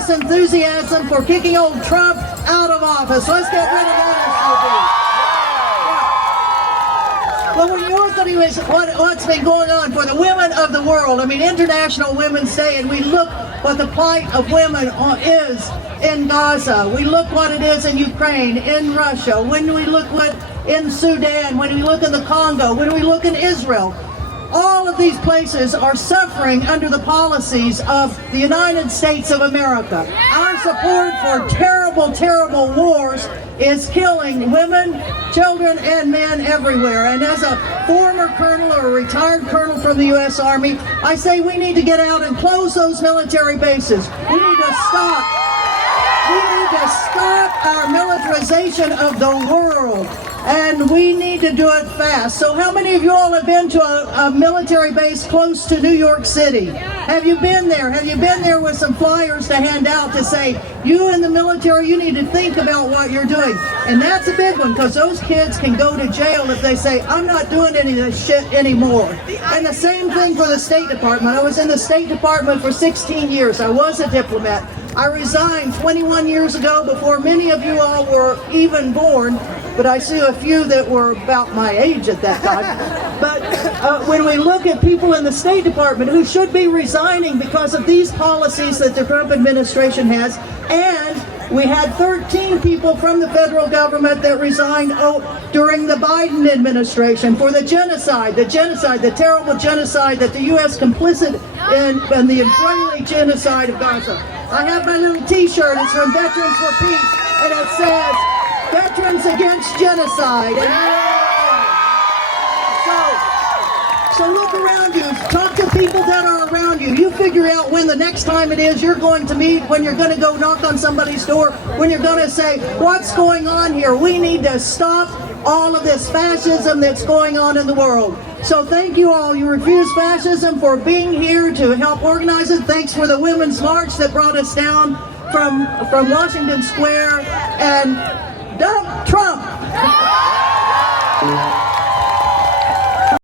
tremendous enthusiasm for kicking old Trump out of office. Let's get rid of that SUV. Well, when you look at what's been going on for the women of the world, I mean, International Women's Day, and we look what the plight of women is in Gaza. We look what it is in Ukraine, in Russia. When we look what in Sudan, when we look in the Congo, when we look in Israel, all of these places are suffering under the policies of the United States of America. Our support for terrible, terrible wars is killing women, children, and men everywhere. And as a former colonel or a retired colonel from the U.S. Army, I say we need to get out and close those military bases. We need to stop. We need to stop our militarization of the world. And we need to do it fast. So how many of you all have been to a military base close to New York City? Have you been there? Have you been there with some flyers to hand out to say, you in the military, you need to think about what you're doing? And that's a big one, because those kids can go to jail if they say, I'm not doing any of this shit anymore. And the same thing for the State Department. I was in the State Department for 16 years. I was a diplomat. I resigned 21 years ago before many of you all were even born, but I see a few that were about my age at that time. But when we look at people in the State Department who should be resigning because of these policies that the Trump administration has, and we had 13 people from the federal government that resigned during the Biden administration for the genocide, the terrible genocide that the U.S. complicit in the Israeli genocide of Gaza. I have my little t-shirt, it's from Veterans for Peace, and it says, Veterans Against Genocide. And so look around you, talk to people that are around you. You figure out when the next time it is you're going to meet, when you're going to go knock on somebody's door, when you're going to say, what's going on here? We need to stop all of this fascism that's going on in the world. So thank you all, you Refuse Fascism, for being here to help organize it. Thanks for the Women's March that brought us down from Washington Square. And dump Trump!